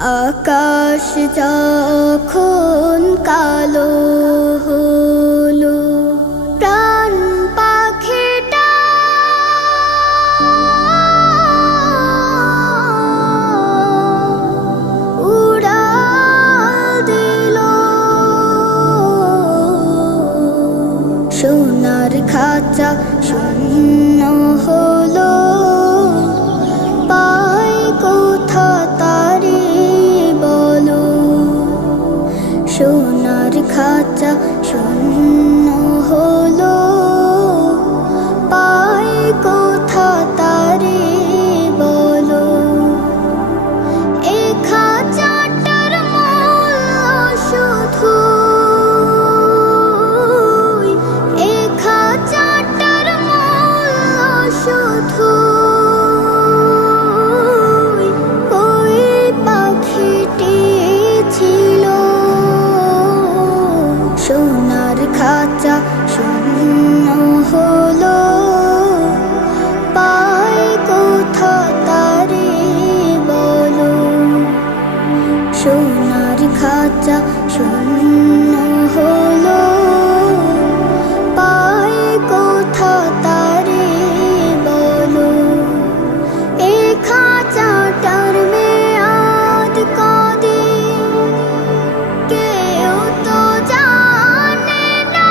আকাশ যখন কালো হলো, প্রাণ পাখিটা উড়াল দিল। সোনার খাঁচা শূন্য হলো, পাই কোথা তারে বলো। সোনার খাঁচা শূন্য হলো, পাই কোথা তারে বলো। এ খাঁচাটার মূল্য শুধু, এ খাঁচাটার মূল্য শুধু ওই পাখিটি ছিল। সোনার খাঁচা শূন্য হলো, পাই কোথা তারে বলো। সোনার খাঁচা শূন্য হলো, পাই কোথা তারে বলো। এই খাঁচাটার মেয়াদ কদিন কেউ তো জানে না।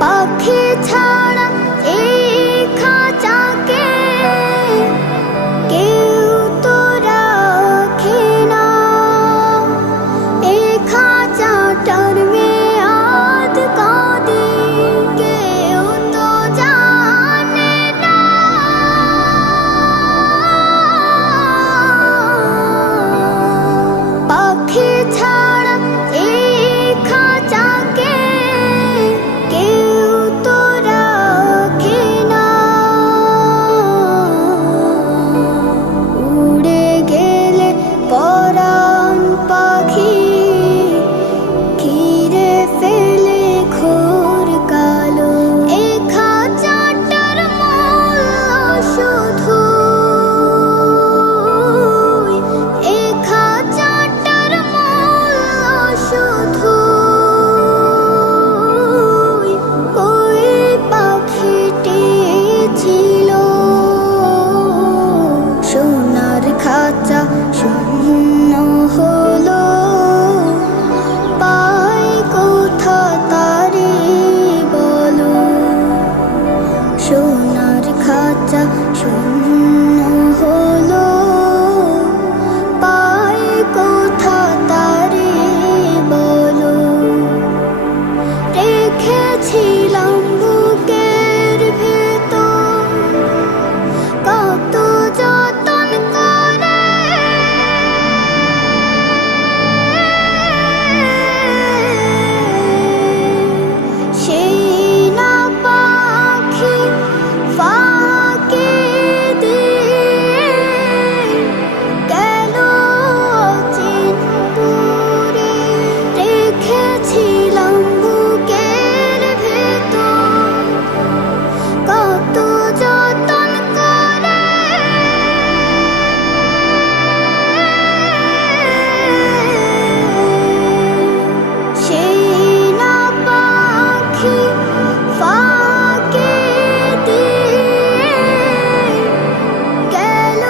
পাখি ছাড়া এই খাঁচাকে কেউ তো রাখে না। এই খাঁচাটার মেয়াদ কদিন কেউ তো জানে না। পাখি ছাড়া এই খাঁচাকে কেউ তো রাখে না। উড়ে গেলে পরাণ পাখি ঘিরে ফেলে ঘোর কালো। এ খাঁচাটার মূল্য শুধু, এ খাঁচাটার মূল্য শুধু ওই পাখিটি ছিল। সোনার খাঁচা শূন্য হলো, পাই কোথা তারে বলো। সোনার খাঁচা শূন্য হলো, পাই কোথা তারে বলো। রেখেছিলাম বুকের ভেতর কত যতন করে। সেই না পাখি ফাঁকি দিয়ে গেল চিনপুরে। রেখেছিলাম বুকের ভেতর কত যতন করে। সেই না পাখি ফাঁকি দিয়ে গেল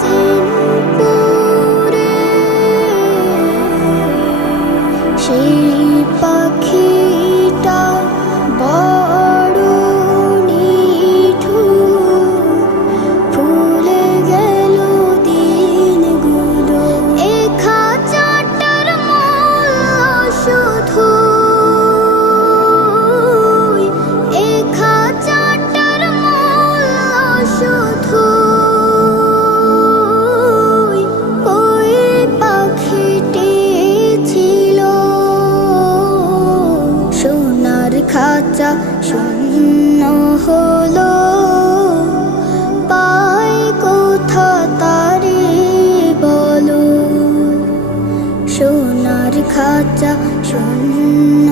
চিনপুরে। সেই পাখিটা বড় নিঠুর, ভুলে গেল দিনগুলো। এ খাঁচাটার মূল্য শুধু, এ খাঁচাটার মূল্য শুধু ওই পাখিটি ছিল। সোনার খাঁচা শূন্য হলো, পাই কোথা তারে বলো। সোনার খাঁচা শূন্য